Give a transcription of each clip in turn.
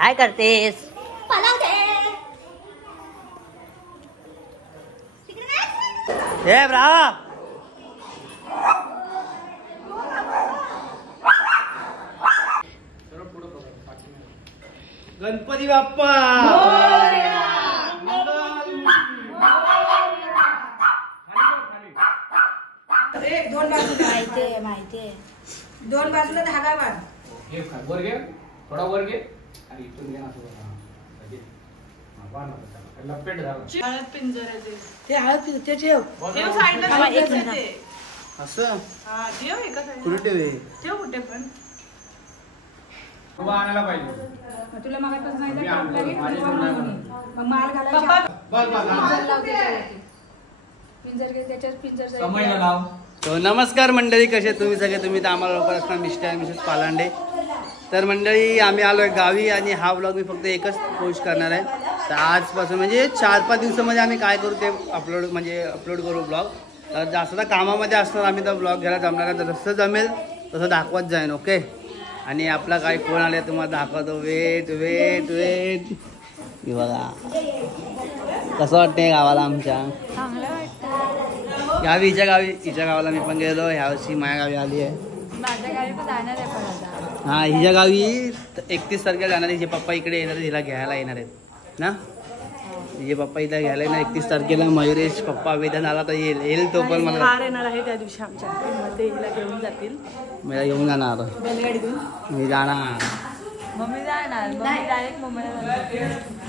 काय करतेस? हे ब्रावा गणपती बाप्पा माहितीये दोन बाजूला धागा बांध वर घे थोडा वर घे आणि इथून घे ना लपेट झाला हळद पिंजराचे ते हळद पिंजर ठेव असं ठेव एका कुठे ठेव कुठे पण आणायला पाहिजे तुला मागायचं नाही माल घालायचा पिंजर घे त्याच्यात पिंजर समयला लाव. तो नमस्कार मंडळी, कसे तुम्ही सगळे? तुम्ही तर आम्हाला लवकर असणार मिस्टर आणि मिसेस पालांडे. तर मंडळी आम्ही आलो आहे गावी आणि हा ब्लॉग मी फक्त एकच पोस्ट करणार आहे. तर आजपासून म्हणजे 4-5 दिवसामध्ये आम्ही काय करू ते अपलोड करू ब्लॉग. तर जास्त तर कामामध्ये असणार आम्ही तर ब्लॉग घ्यायला जमणार आहे. तर जसं जमेल तसं दाखवत जाईन. ओके. आणि आपला काय फोन आले तुम्हाला दाखवतो. वेट वेट वेट हे बघा कसं वाटतंय गावाला आमच्या. गावी हिच्या गावाला मी पण गेलो. ह्यावर्षी माझ्या गावी आली आहे. माझ्या गावी पण जाणार आहे. हा हिच्या गावी 31 तारखेला जाणार आहे. हिचे पप्पा इकडे येणार आहेत, हिला घ्यायला येणार आहेत ना. हिचे पप्पा इथं घ्यायला येणार 31 तारखेला. मयुरेश पप्पा वेदन आला तर येईल तो पण मला येणार आहे त्या दिवशी आमच्या मध्ये हिला घेऊन जातील. मला घेऊन जाणार मी जाणार. मम्मी जाणार डायरेक्ट मुंबईला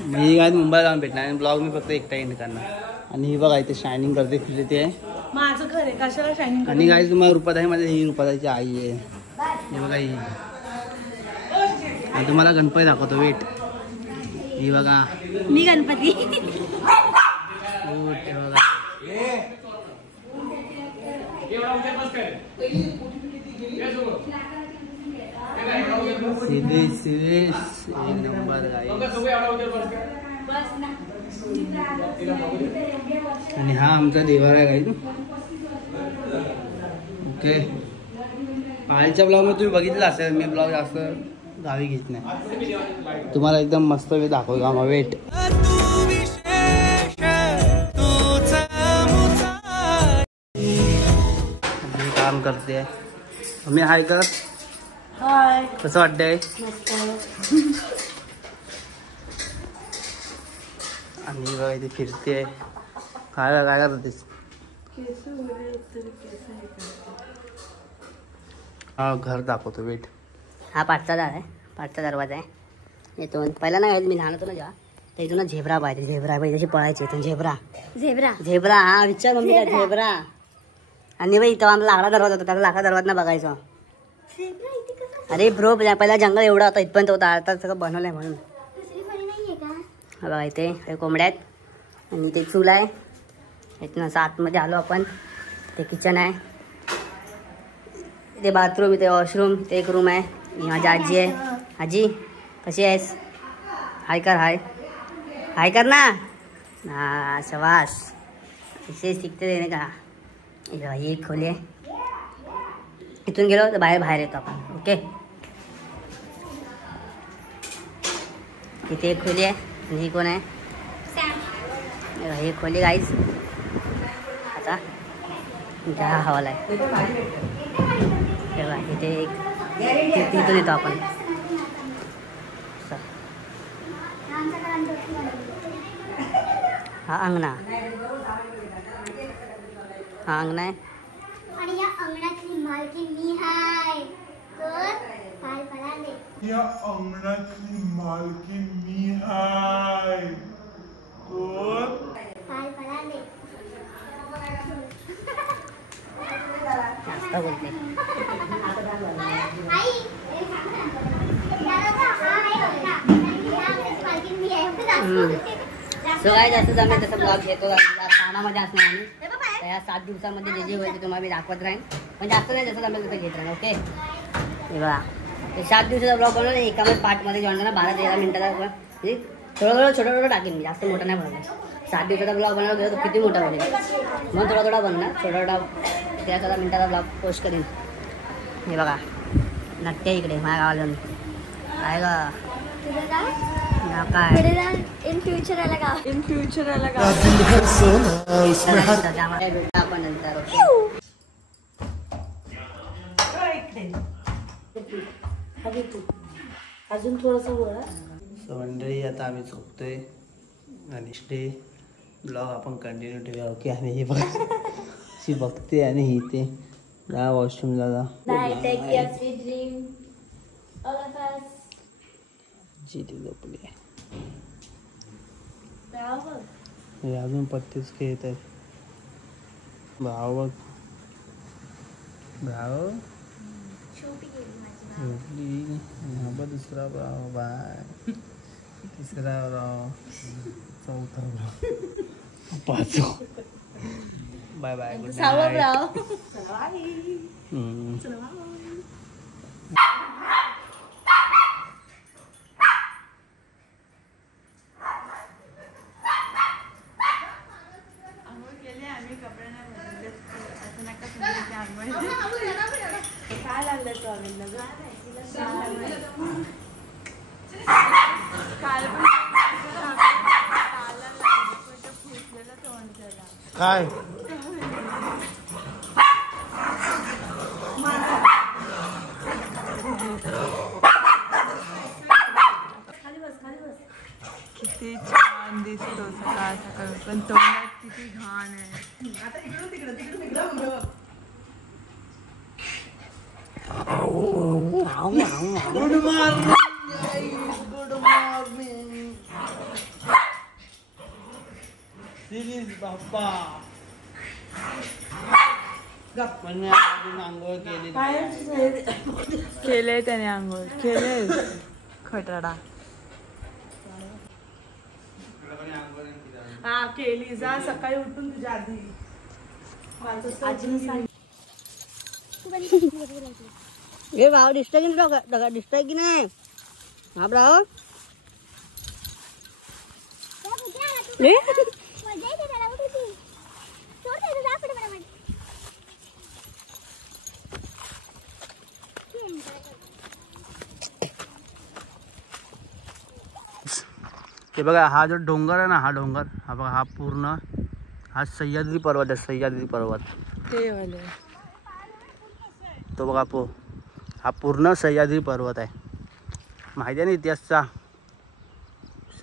मी काय मुंबईला जाऊन भेटणार आणि ब्लॉग मी फक्त एकटा एंड करणार. आणि ही बघा इथे शायनिंग करते फिरते आहे. माझं घर आहे कशाला शायनिंग. आणि काय तुम्हाला रुपात आहे माझी, ही रुपाताची आई आहे. हे बघा ही. आणि तुम्हाला गणपती दाखवतो. वेट ही बघा मी गणपती. हे बघा सिरियस एक नंबर आणि हा आमचा देवारा आहे काही. ओके. पाहायच्या ब्लॉग मध्ये तुम्ही बघितलं असेल मी ब्लॉग जास्त गावी घेत नाही. तुम्हाला एकदम मस्त वेळ दाखवतो आम्हा. वेट काम करते मी. हाय कर. हाय कसं वाटतंय? आणि बघा इथे फिरते. काय करतेस? हा घर दाखवतो. वेट हा पाठचा दार आहे. पाठचा दरवाजा आहे. येतो पहिला नाही मी लहान होतो ना जेव्हा तर इथून झेब्रा पाहिजे. झेब्रा पाहिजे जशी पळायची इथून. झेब्रा हा विचार मम्मी का झेब्रा. आणि बाई तेव्हा आमचा लाकडा दरवाजा होता. त्याला लाकडा दरवाजा बघायचो. अरे ब्रो पहिला जंगल एवढा होता इथपर्यंत होता. आता सगळं बनवलंय म्हणून. हा बघा इथे कोंबड्या आहेत. आणि इथे चूल आहे. इथून असं आतमध्ये आलो आपण. ते किचन आहे. इथे बाथरूम, इथे वॉशरूम, ते एक रूम आहे. माझी आजी आहे. आजी कशी आहेस? हाय कर. हाय कर ना. हा शबास. इथे शिकते देणे का. ही एक खोली आहे. इथून गेलो तर बाहेर येतो आपण. ओके. इथे एक खोली आहे. आणि ही कोण आहे? ही खोली गाईज. आता इथे हा हॉल आहे. तेव्हा इथे एक इथून येतो आपण. हा अंगणा. हा अंगणा आहे. आणि या अंगणातली मालकी मी हाय. तर पाल पलांडे. या अंगणातली मालकी मी हाय. तर पाल पलांडे. जास्त बोलते. आई सगळ्यात जास्त जमेल तसं ब्लॉग घेतो. कामामध्ये असणार आम्ही. तर या 7 दिवसामध्ये जे होईल ते तुम्हाला मी दाखवत राहीन. पण जास्त नाही जसं जमेल तसं घेत राहीन. ओके. हे बघा ते 7 दिवसाचा ब्लॉग बनवला. एकामध्ये पार्टमध्ये जॉईन करा. 12-13 मिनिटाचा. म्हणजे थोडं छोटं टाकेन मी. जास्त मोठा नाही बनवणार. 7 दिवसाचा ब्लॉग बनवला गेला तर किती मोठा बनेल. म्हणून थोडा बनणार. थोडा 13-14 मिनिटाचा ब्लॉग पोस्ट करेन. हे बघा नट्टे इकडे माझ्या गावाला आहे का. काय इन फ्युचर आला का आपण नंतर अजून थोडंसं बोला. मंडळी आता आम्ही झोपतोय आणि स्टे ब्लॉग आपण कंटिन्यू ठेवूया. ओके आणि हे बघा ती बघते आणि ही ते वॉशरूमला जा. जी ती झोपली हे अजून पत्तेच खेळत आहेत. भाव बघ भाव झोपली. हा बघ दुसरा भाव बाय तिसरा भाव चौथा भाव पाचवा. Bye bye good night. काय लागलं तो काय किती छान दिसतो सकाळ सकाळ पण तोंडात किती घाण आहे. Good morning good morning series Bappa. पण अजून आंघोळ केले त्याने आंघोळ केले खटाडा. हा केली जा सकाळी उठून तुझ्या आधी. हे भाव दिसतंय की नाही? दिसतंय की नाही? हा भाव हे बघा हा जो डोंगर आहे ना हा डोंगर हा बघा हा पूर्ण हा सह्याद्री पर्वत आहे. सह्याद्री पर्वत ते वाले तो बघा हा पूर्ण सह्याद्री पर्वत आहे. माहिती आहे ना इतिहासचा.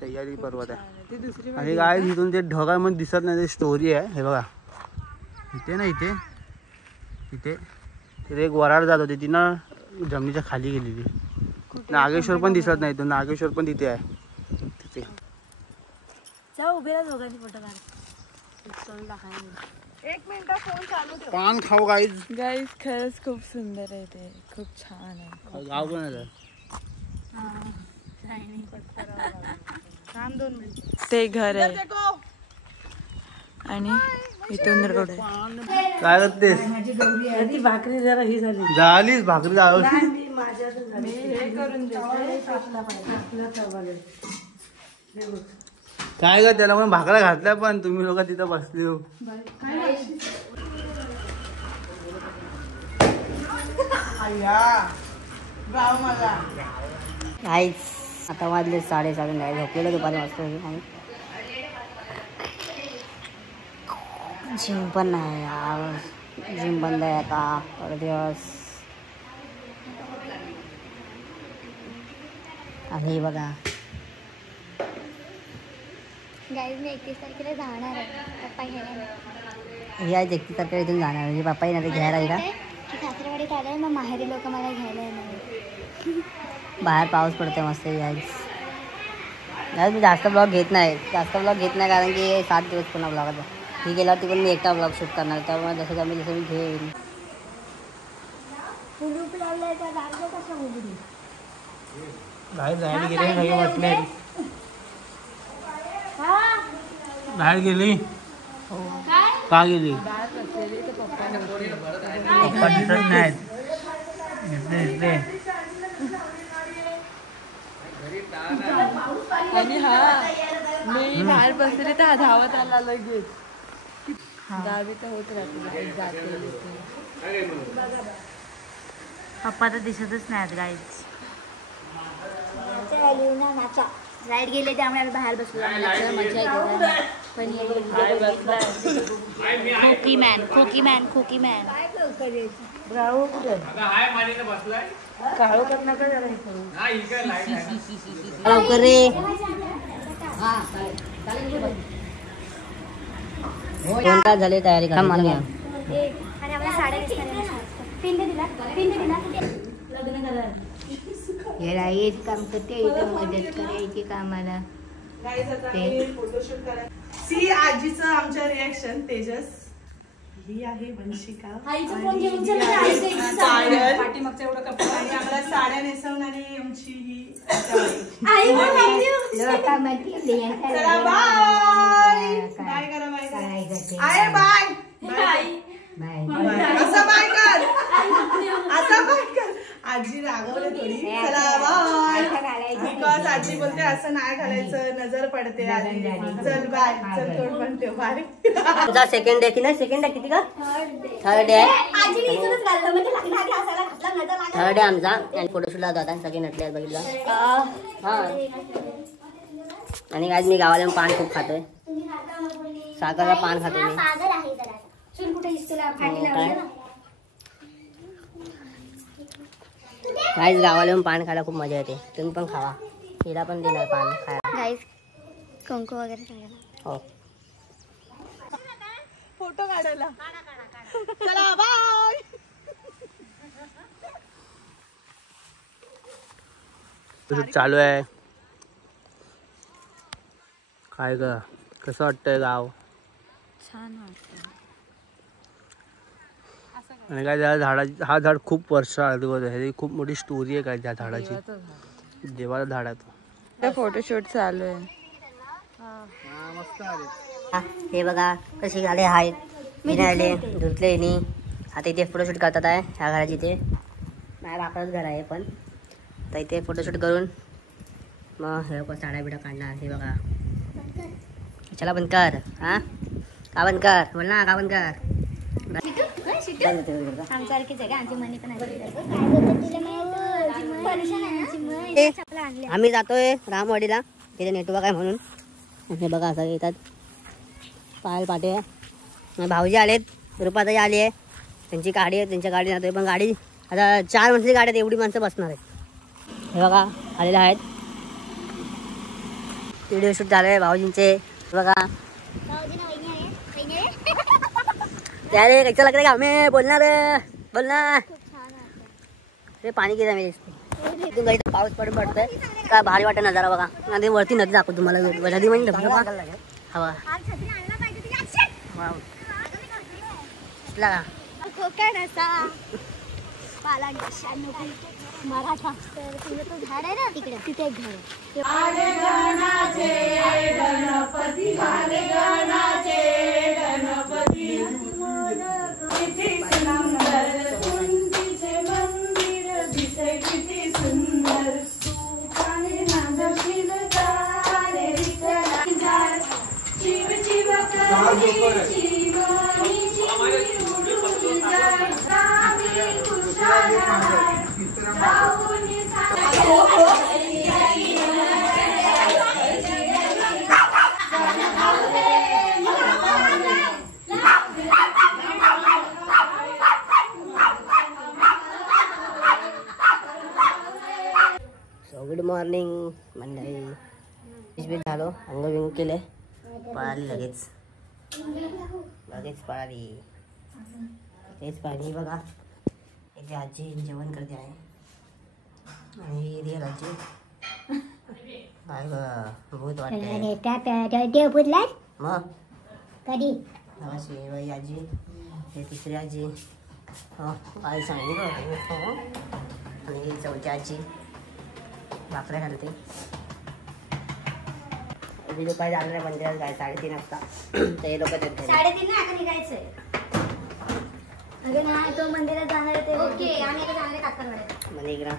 सह्याद्री पर्वत आहे आणि काय तिथून ते ढगामध्ये दिसत नाही. ते स्टोरी आहे. हे बघा इथे ना इथे इथे तिथे एक वराड जात होती ती ना जमिनीच्या खाली गेलेली. नागेश्वर पण दिसत नाही. तो नागेश्वर पण तिथे आहे. तिथे उभे राहा दोघांनी फोटो काढ. एक मिनिट फोन चालू ठेव. पान खाऊ गाईज. गाईज खरंच खूप सुंदर आहे ते. खूप छान आहे. गाव पण आहे ते घर आहे आणि इथून रोड आहे. काय करतेस? ती भाकरी जरा ही झाली. झालीच भाकरी झाली. मी हे करून काय ग त्याला पण भाकऱ्या घातल्या पण तुम्ही लोक तिथं बसले हो. आता वाजले 7:30. नाही झोपलेलं दुपारी वाजता आणि जिम पण नाही यार. जिम बंद आहे आता थोडे दिवस. आणि बघा गाईज मी 31 तारखेला जाणार आहे पप्पा घ्यायला. ही आहे 31 तारखेला इथून जाणार म्हणजे पप्पा येणार ते घ्यायला येणार. सासरवाडीत आल्यावर मग माहेरी लोक मला घ्यायला येणार. बाहेर पाऊस पडते मस्त. यायच मी जास्त ब्लॉग घेत नाही कारण की 7 दिवस पुन्हा ब्लॉग ही गेल्यावर तिकडून मी एकटा ब्लॉग शूट करणार. त्यामुळे जसं मी घेईन. बाहेर गेले सगळे बसले. बाहेर गेली का गेली? पप्पा दिसत नाहीत. दिसले आणि मी बाहेर बसले तर धावत आला लगेच. गावी तर होत राहते जाते. पप्पा तर दिसतच नाहीत गाईच. आली ना नाचा. लाईट गेले त्यामुळे आम्ही बाहेर बसलो. मजा येते पण खोकी मॅन अगं हाय मानेने बसलाय. काळू करणं का जरा हा इकडे लाईट आहे. लवकर रे. दोन तास झाले तयारी करा. आणि आम्हाला साड्या दिसणार. पिंड दिला. हे राईत काम करते इथं मदत करायची कामाला. फोटोशूट करा. सी आजीचं आमच्या रिॲक्शन. तेजस ही आहे वंशिका पाटीमागचा एवढं कपडा आणि आम्हाला साड्या नेसवणारी आमची ही चला बाय बाय करा. बाय बाय बाय असं बाय कर. असं बाय कर. आजी रागवले थोडी. चला बाय. बिकॉज आजी बोलते असं नाही घालायचं नजर पडते. आजी चल बाय. चल तोड पण ठेव बाय. तुझा सेकंड डे की नाही. सेकंड डे किती का. थर्ड डे थर्ड डे आमचा. आणि फोटोशूटला होता सगळे नटले बघितलं. हा आणि आज मी गावाला पान खूप खातोय. साखरला पान खातो मी. गाईज गावाला येऊन पान खायला खूप मजा येते. तुम्ही पण खावा. हिला पण देणार पान खायला. गाईस कुंकू वगैरे टाकायला. हो फोटो काढायला. चला बाय. चालू आहे. काय ग कसं वाटतंय गाव. छान वाटतं. आणि काय त्या झाडाची हा झाड खूप वर्ष आधी खूप मोठी स्टोरी आहे काय त्या झाडाची. देवाला झाड आहे तो. फोटोशूट चालू आहे. हे बघा कशी गाडी आहेत. फिरायले धुतले नी. आता इथे फोटोशूट करतात आहे. ह्या घराची इथे माझ्या बापाचंच घर आहे. पण तर इथे फोटोशूट करून मग हे लोक साड्या बिड्या काढणार. हे बघा. चला बंद कर. हा का बंद कर बोल ना. का बंद कर. आमच्यासारखीच आहे का. आमची मनी पण आम्ही जातोय रामवाडीला. तिथे नेटवर्क आहे म्हणून. हे बघा असं येतात पायल पाटे. भाऊजी आलेत. रुपाताई आली आहे. त्यांची गाडी आहे. त्यांच्या गाडी जातोय. पण गाडी आता 4 माणसाची गाडी आहेत. एवढी माणसं बसणार आहेत. हे बघा आलेले आहेत. व्हिडिओ शूट झालं आहे भाऊजींचे. बघा त्यारे कैसा लग रहा हमें. बोलना ते पाणी घेत आम्ही. इथून काही पाऊस पडतोय का भारी वाटत नजारा बघा. आणि वरती नदी दाखवतो तुम्हाला. नदी म्हणजे हवा का मराठा तो झाड आहे ना तिकडे. तिथे एक घर गुड मॉर्निंग मंडळी. झालो. अंग बिंग केले. पळाली लगेच पळाली. तेच पाणी बघा. इथे आजी जेवण करते आहे. आणि रिअल आजी काय बहुत वाटतं मग कधी बाई आजी. हे तिसरी आजी. हो काय सांगितलं. आणि चौथी आजी भाकऱ्या घालते. व्हिडिओ काय झालं नाही. मंदिरात काय 3:30 वाजता. तर हे लोक 3:30 ना. आता निघायचंय. अगं नाही तो मंदिरात जाणार आहे ते. ओके आम्ही आता जाणार आहे काकरवाड्यात. मनीग्रा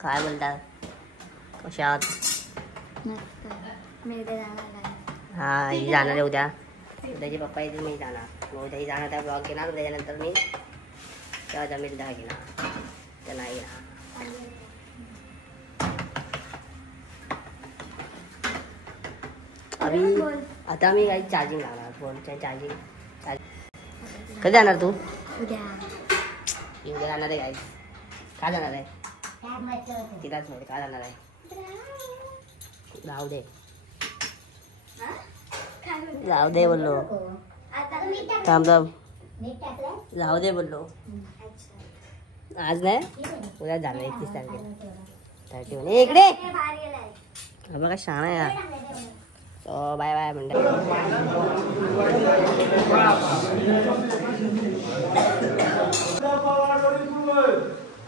काय बोलतात. कशात मी उद्या जाणार आहे. हा ही जाणार आहे उद्या. उद्याचे पप्पा येतील. मी जाणार. मग उद्या ही जाणार. त्या ब्लॉग घेणार. त्याच्यानंतर मी तेव्हा जमीन दहा गेला तर नाही गेला. आता मी काही चार्जिंग लावणार फोनच्या चार्जिंग. कधी जाणार तू? उद्या जाणार आहे काय? का जाणार आहे? तिलाच नाही का जाणार आहे? जाऊ दे जाऊ दे बोललो. थांब थांब जाऊ दे बोललो. आज नाही उद्या जाणार 31 तारखेला 31. इकडे बघा शाळा आहे यार. तो बाय बाय म्हणते.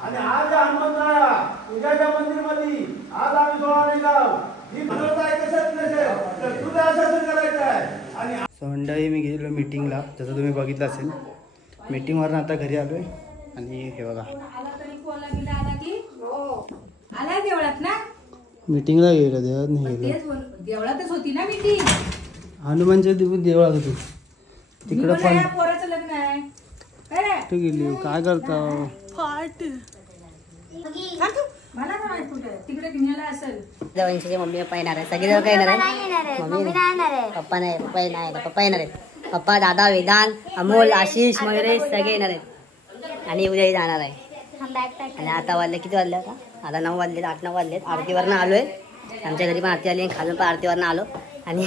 आणि आज हनुमंतराया उद्याच्या मंदिरमध्ये आज आम्ही सोळा गाव ही मनोरता कसं नसेल तुला असं करायचं आहे. आणि मंडळी मी गेलो मीटिंगला जसं तुम्ही बघितलं असेल. मीटिंगवरून आता घरी आलोय आणि हे बघा आला देवळात ना. मीटिंगला गेलो देवळात नाही गेलो. देवळातच होती ना मीटिंग. हनुमानच्या देवळात होती तिकडं पण. पोराचं लग्न आहे तू गेली काय करता? मला काय कुठे तिकडे घेण्याला असेल. वंशीची मम्मी पप्पा येणार आहे. सगळे जण येणार आहे. मम्मी पप्पा नाही पप्पा नाही पप्पा येणार आहेत. पप्पा दादा वेदांत अमोल आशिष मयुरेश सगळे येणार आहेत. आणि उद्याही जाणार आहे. आणि आता वाजले किती वाजले आता? आता 9 वाजलेत 8-9 वाजलेत. आरतीवरनं आलोय. आमच्या घरी पण आरती आली खालून पण आरतीवरनं आलो. आणि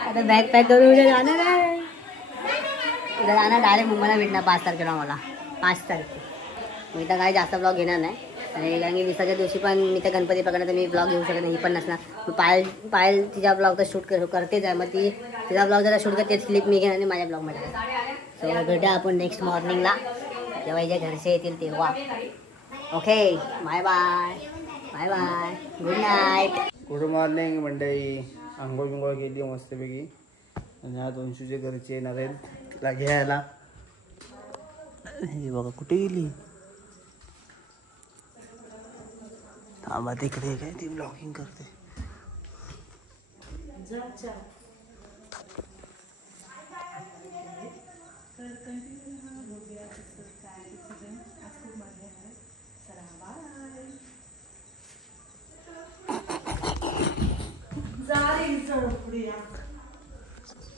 आता बॅग पॅक करून उद्या जाणार आहे. उद्या जाणार डायरेक्ट मुंबईला भेटणार 5 तारखेला मला. 5 तारखे मी तर काही जास्त ब्लॉग घेणार नाही. आणि कारण की विसाच्या दिवशी पण मी तर गणपती पकडणार तर मी ब्लॉग घेऊ शकत नाही. ही पण नसणार. पायल तिच्या ब्लॉग तर शूट करतेच आहे. मग ती तिचा ब्लॉग जरा शूट करते क्लिप मी घेणार आणि माझ्या ब्लॉगमध्ये. सो भेटूया आपण नेक्स्ट मॉर्निंगला जेव्हा हिच्या घरचे येतील तेव्हा. Okay bye bye bye bye good night. Good morning मंडळी. आंघोळ बिंघोळ केली मस्तपैकी. आणि आज वंशूचे घरचे येणार आहेत तिला घ्यायला. हे बघा कुठे गेली. थांबा तिकडे काय ती ब्लॉगिंग करते.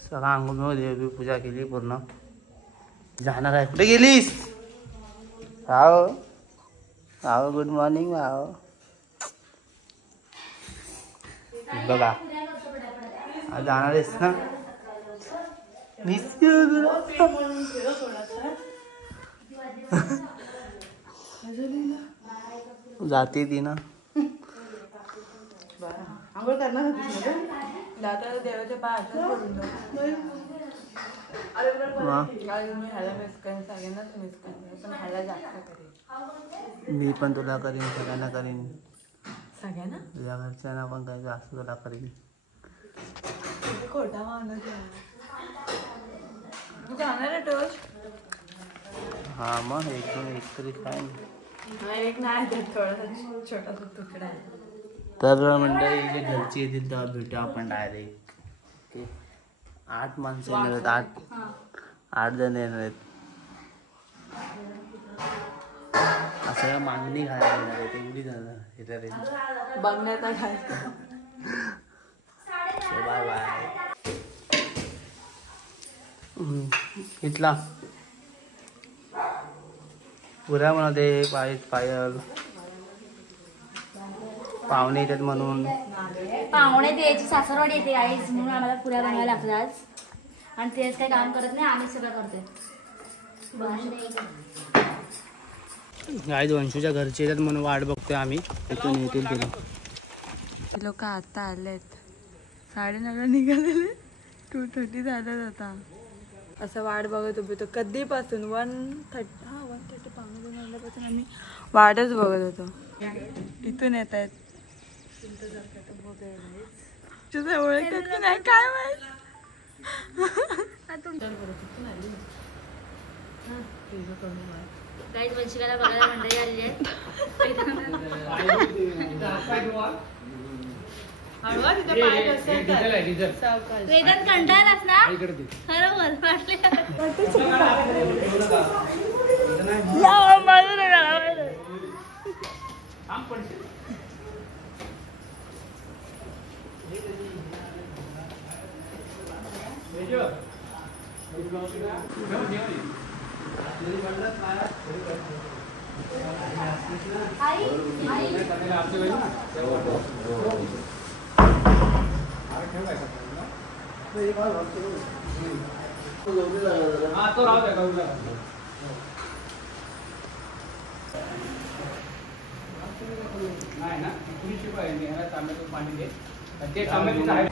सगळं अंगण देवी पूजा केली पूर्ण. जाणार आहे. कुठे गेलीस? आओ आओ गुड मॉर्निंग आओ. बघा आज जाणार आहेस ना. जाते ती ना. आंघोळ करणार होतीस ना दादा देवाच्या पायात पडून मी पण तुला करीन सगळ्यांना करीन. सगळ्यांना तुझ्या घरच्यांना पण काही जास्त तुला करीन. खोटा माणूस जाणार आहे टोच. हा मग एक तरी काय नाही. एक नाही थोडासा छोटासा तुकडा आहे. तर मंडळी जे घरची येतील तेव्हा भेटू आपण डायरेक्ट. ओके 8 माणसं येणार आहेत. 8 जण येणार आहेत. असं मागणी घालायला येणार आहे. एवढी जाणार येणार आहे. बघण्याचा काय. Bye bye. इथला पुऱ्यामध्ये पायल पाहुणे येतात म्हणून. पाहुणे द्यायची सासरवाडी येते आईच म्हणून आम्हाला पुऱ्या बनवायला लागतात आज. आणि तेच काही काम करत नाही आम्ही सगळं करतोय. गाईज वंशूच्या घरचे येतात म्हणून वाट बघतोय आम्ही. इथून येतील तिला. लोक आता आलेत. 9:30 निघालेले. 2:30 झालं आता. असं वाट बघत उभी होतो कधीपासून 1:30 पाहुणे 2 वाजल्यापासून आम्ही वाटच बघत होतो. इथून येत आहेत. ओळखतात की नाही काय माहित. काही वंशिकाला बघायला मंडळी आलेली आहेत. वेदांत कंटाळलास ना. खरं बोल वाटले तो राहू द्या गहूला. नाही ना थोडीशी पाणी दे.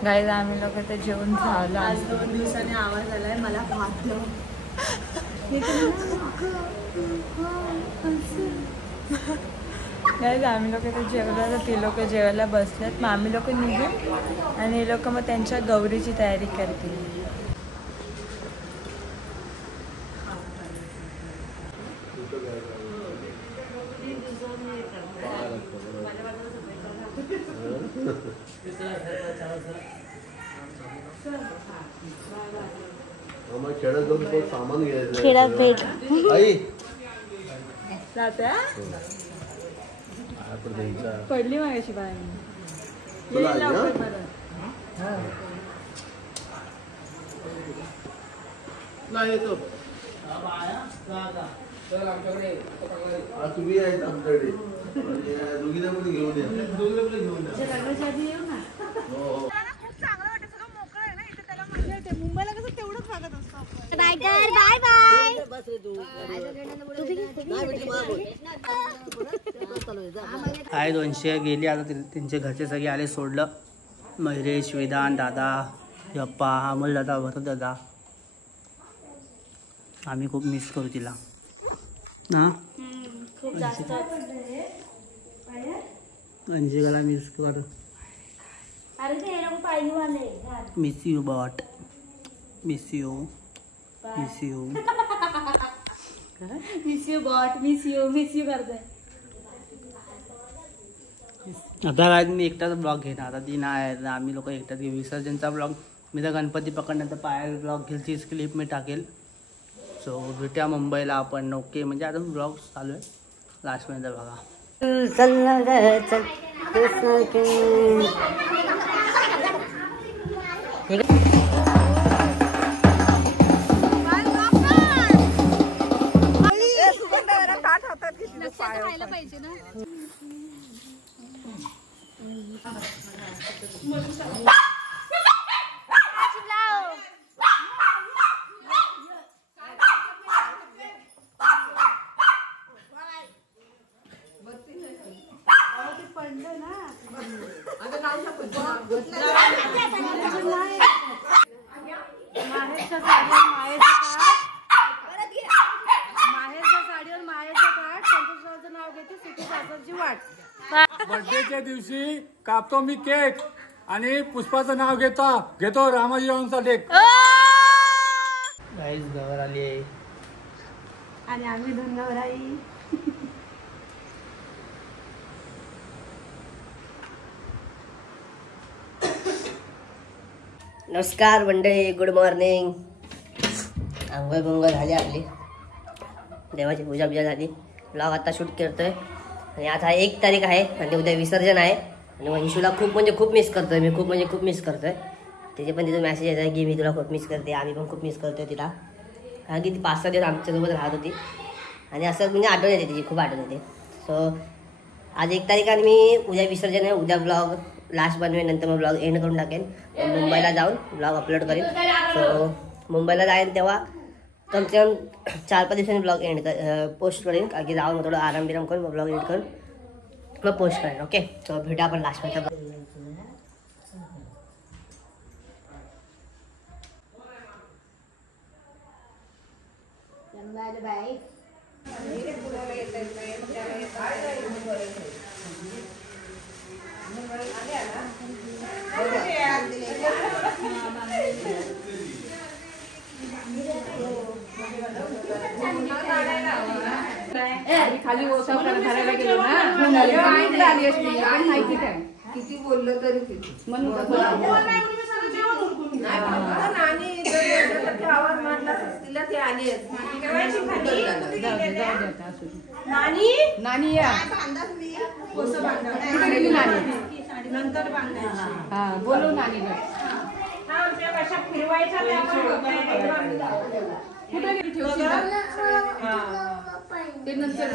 गाईज आम्ही लोक ते जेवण झालं. आज 2 दिवसांनी आवाज आलाय मला भातलं. गाईज आम्ही लोक ते जेवलं तर ते लोक जेवायला बसलेत. मग आम्ही लोक निघू आणि हे लोक मग त्यांच्या गौरीची तयारी करतील. खेळात भेट पडली मागाशी बाहेर. तुम्ही आहेत आमच्याकडे दोघीला पण घेऊन या. मुंबईला कसं तेवढंच वागत असतो. Bye bye. आहे 200 गेली आता. त्यांचे घरचे सगळे आले सोडलं. मयुरेश, विधान, दादा, यप्पा, अमोल दादा, भरत दादा. आम्ही खूप मिस करू तिला. हां खूप जास्त अंजिकाला मिस कर. अरे ते लोक पाहिजे वाले मिस यू बॉट. Miss you. Miss you. Miss you बॉट. मिस यू करतोय. आता काय मी एकटाच ब्लॉग घेणार. आता ती नाही. आम्ही लोक एकटाच घेऊ. विसर्जनचा ब्लॉग मी तर गणपती पकडण्याचा पायल ब्लॉग घेईल. तीच क्लिप मी टाकेल. सो भेटूया मुंबईला आपण. ओके म्हणजे आता ब्लॉग चालू आहे. लास्टपर्यंत बघा. खायला पाहिजे ना. बर्थडेच्या दिवशी कापतो मी केक आणि पुष्पाचं नाव घेतो रामाजीरावांचा लेख. गाईज गवर आली आहे आणि आम्ही धनगवराई. नमस्कार मंडळी. Good morning. आंघोळ बिंघोळ झाली आपली. देवाची पूजा झाली. ब्लॉग आता शूट करतोय. आणि आता 1 तारीख आहे आणि उद्या विसर्जन आहे. आणि वंशूला खूप मिस करतोय मी. खूप मिस करतोय. त्याचे पण तिथं मेसेज येत आहे की मी तुला खूप मिस करते. आम्ही पण खूप मिस करतोय तिला. कारण की ती 5-6 दिवस आमच्यासोबत राहत होती. आणि असं म्हणजे आठवण येते तिची. खूप आठवण येते. सो आज 1 तारीख आणि मी उद्या विसर्जन आहे. उद्या ब्लॉग लास्ट बनवेन. नंतर मग ब्लॉग एंड करून टाकेन. मुंबईला जाऊन ब्लॉग अपलोड करेन. सो मुंबईला जाईन तेव्हा कमसे कम 4-5 दिवसांनी ब्लॉग पोस्ट करेन. कारण की जाऊन थोडं आराम करून मग ब्लॉग एंड करून मग पोस्ट करेन. ओके. सो भेटा आपण लास्टपर्यंत. खाली ओसा करायला गेलो ना. आली असती माहिती काय किती बोललं तरी म्हणून आवाज मारला तिला ते आली. नानी या कसं बांधणार कुठे गेली नानी? नंतर बांधायची. हा बोलव नानीला. कशा फिरवायच्या त्या कुठे गेली ठेवशील का? ते नंतर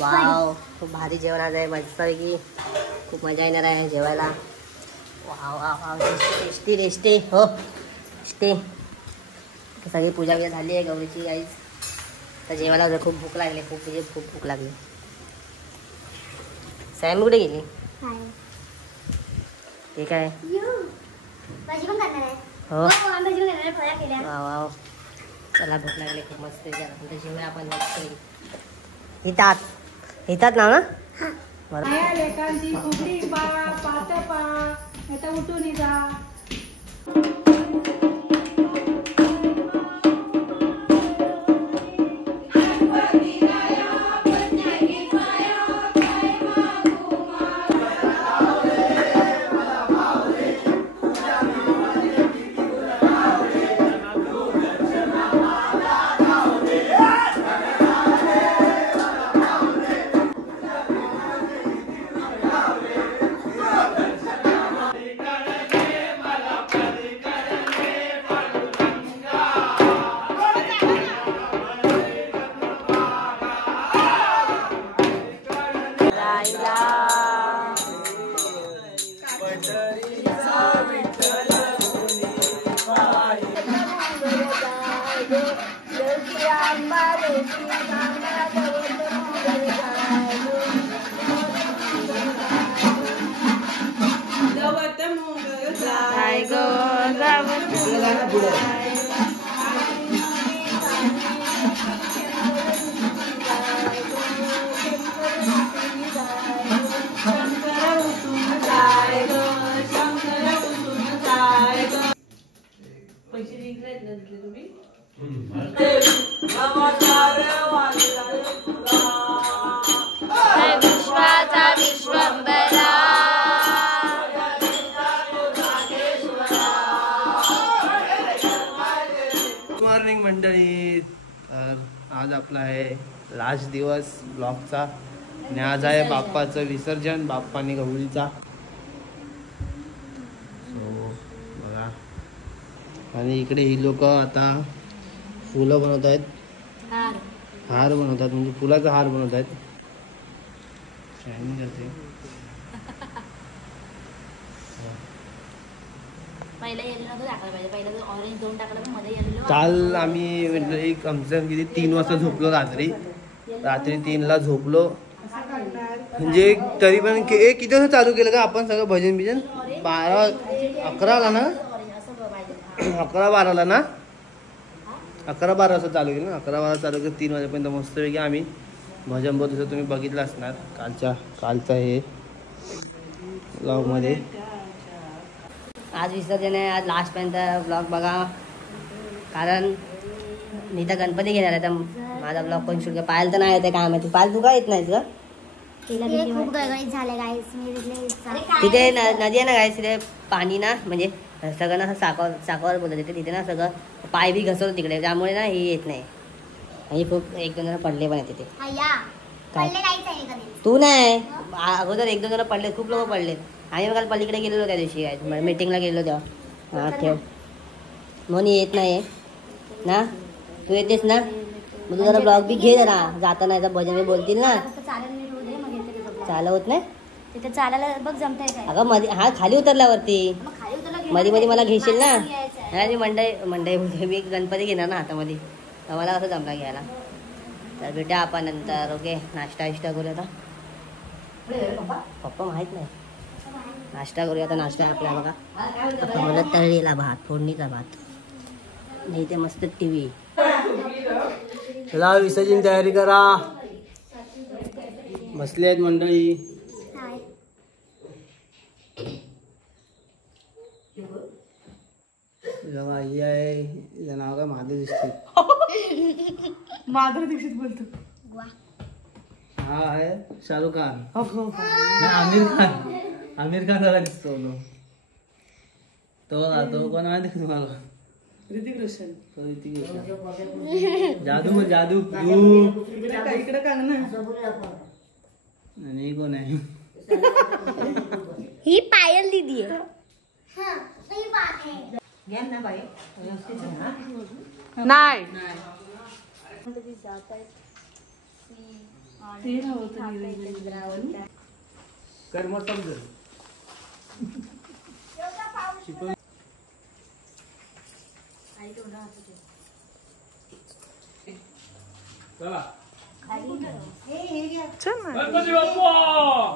वाव खूप भारी जेवण आज आहे मस्तपैकी. खूप मजा येणार आहे जेवायला. Wow wow wow tasty tasty हो टेस्टी. सगळी पूजा वगैरे झाली आहे गौरीची गाईच. तर जेवायला खूप भूक लागली. खूप म्हणजे खूप भूक लागली. सॅम कुठे गेली? ते काय भाजी पण करणार आहे. हो आम्ही भाजी पण करणार आहे. फळ्या केल्या. वाव वाव चला भूक लागली खूप मस्त जेवूया आपण मस्त. हितात नाव ना बरं. लेकांची खुबडी पा पात पा आता उठून जा. मॉर्निंग मंडळी. आज आपला आहे लास्ट दिवस ब्लॉगचा आणि आज आहे बाप्पाचं विसर्जन. बाप्पाने गौरीचा सो बघा. आणि इकडे ही लोक आता फुलं बनवत आहेत. हार बनवतात म्हणजे फुलाचा हार बनवत आहेत. काल आम्ही म्हणजे एक आमचं किती 3 वाजता झोपलो. रात्री 3ला झोपलो. म्हणजे तरी पण किती वाजता चालू केलं का आपण सगळं भजन बिजन? 11 ना 11-12 ना 11-12 वाजता चालू केलं ना. 11-12 चालू केलं. 3 वाजेपर्यंत मस्तपैकी आम्ही भजन बोलतो. जसं तुम्ही बघितलं असणार कालचा हे ब्लॉगमध्ये. आज विसर्जन आहे. आज लास्टपर्यंत ब्लॉग बघा. कारण मी तर गणपती घेणार आहे. तर माझा ब्लॉग कोण शूट पाहायला तर नाही येते काय माहिती. पाहायला तू काय येत नाहीस का? खूप गळगळीत झाले गाईस. मी तिथे नदी आहे ना गाईस. तिथे पाणी ना म्हणजे सगळं ना चाकावर बोलत तिथे ना सगळं पाय बी घसरतो तिकडे. त्यामुळे ना हे येत नाही. आणि खूप 1-2 जण पडले पण आहे तिथे. तू नाही अगोदर 1-2 जण पडले. खूप लोक पडलेत. आम्ही काल पलीकडे गेलेलो त्या दिवशी काय मीटिंगला गेलो तेव्हा. हा ठेव म्हणून येत नाही ना. तू येतेस ना मग तू जरा ब्लॉग बी घे जरा. जाताना भजन बोलतील ना. चालवत नाही तिथे चालायला बघ जमतंय काय. अगं मध्ये हा खाली उतरल्यावरती मग खाली उतरला मध्ये मला घेशील ना. आणि मंडई मी गणपती घेणार ना हातामध्ये. तर मला कसं जमला घ्यायला. तर भेटा आपण नंतर. ओके नाश्ता करूया आता. पप्पा माहीत नाही. नाश्ता करूया आता. नाश्ता आहे आपला बघा. आपण मला तळलेला भात फोडणीचा भात. इथे मस्त TV. चला विसर्जन तयारी करा. बसले आहेत मंडळी. आई आहे. तिचं नाव काय माधुरी दीक्षित. माधुरी दीक्षित बोलतो. हा आहे शाहरुख खान. नाही आमिर खान जरा दिसतो तो कोण माहिती तुम्हाला? ऋतिक रोशन. जादू जादू इकडे कंगना. आणि कोण आहे? ही पायल दीदी आहे. नाही कर मग समज.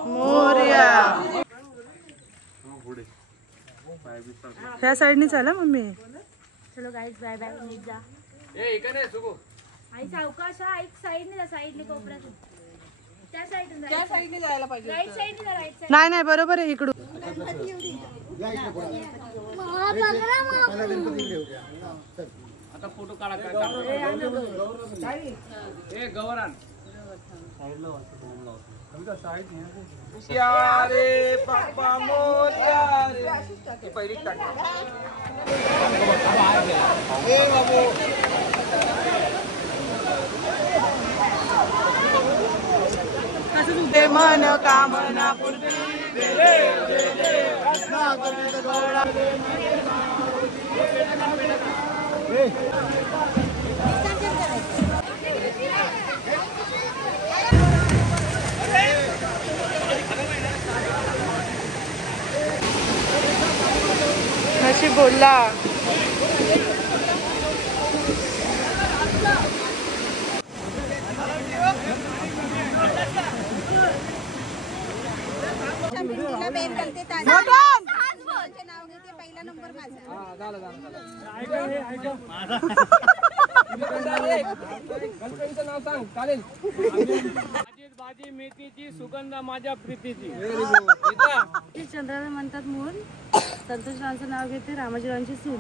मोरया. ह्या साईडनी चाला मम्मी. चलो गाईज बाय बाय. नीट जा. आई सावकाश. आई साईडने साईडने कोपऱ्यातून त्या साईडने जायला पाहिजे. राईट साईडने जा. Right side. नाही नाही बरोबर आहे इकडून. आता फोटो काढा. गौरान पहिली टाक. ते मन कामना पूर्ती. नशीब बोलला. भाजी मेथीची सुगंध माझ्या प्रीतीची. चंद्राला म्हणतात मूल. संतोषरावांचं नाव घेते रामाजीरावांची सून.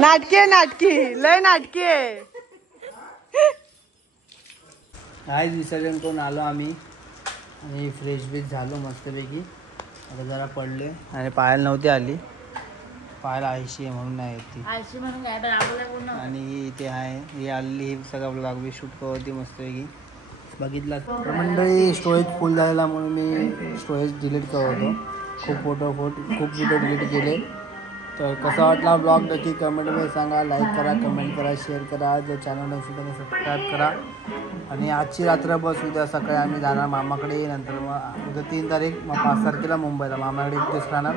नाटकी नाटकी लय नाटकी आहे. आज विसर्जन करून आलो आम्ही आणि फ्रेश बीच झालो मस्तपैकी. आता जरा पडले आणि पायाला नव्हती आली. पायाला आयशी आहे म्हणून नाही येते. आणि इथे आहे ही आलेली. ही सगळं ब्लॉग बी शूट करते मस्तपैकी बघितला. मंडळी स्टोरेज फुल झालेला म्हणून मी स्टोरेज डिलीट करत होतो. खूप व्हिडिओ डिलीट केले. तर कसा वाटला ब्लॉग नक्की कमेंटमध्ये सांगा. लाईक करा, कमेंट करा, शेअर करा. जर चॅनल नसेल तर सबस्क्राईब करा. आणि आजची रात्र बस. उद्या सकाळी आम्ही जाणार मामाकडे. नंतर मग उद्या 3 तारीख मग 5 तारखेला मुंबईला. मामाकडे एक दिवस राहणार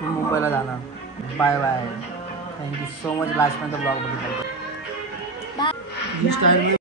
मग मुंबईला जाणार. Bye bye. Thank you so much लास्टपर्यंत ब्लॉग बघितला.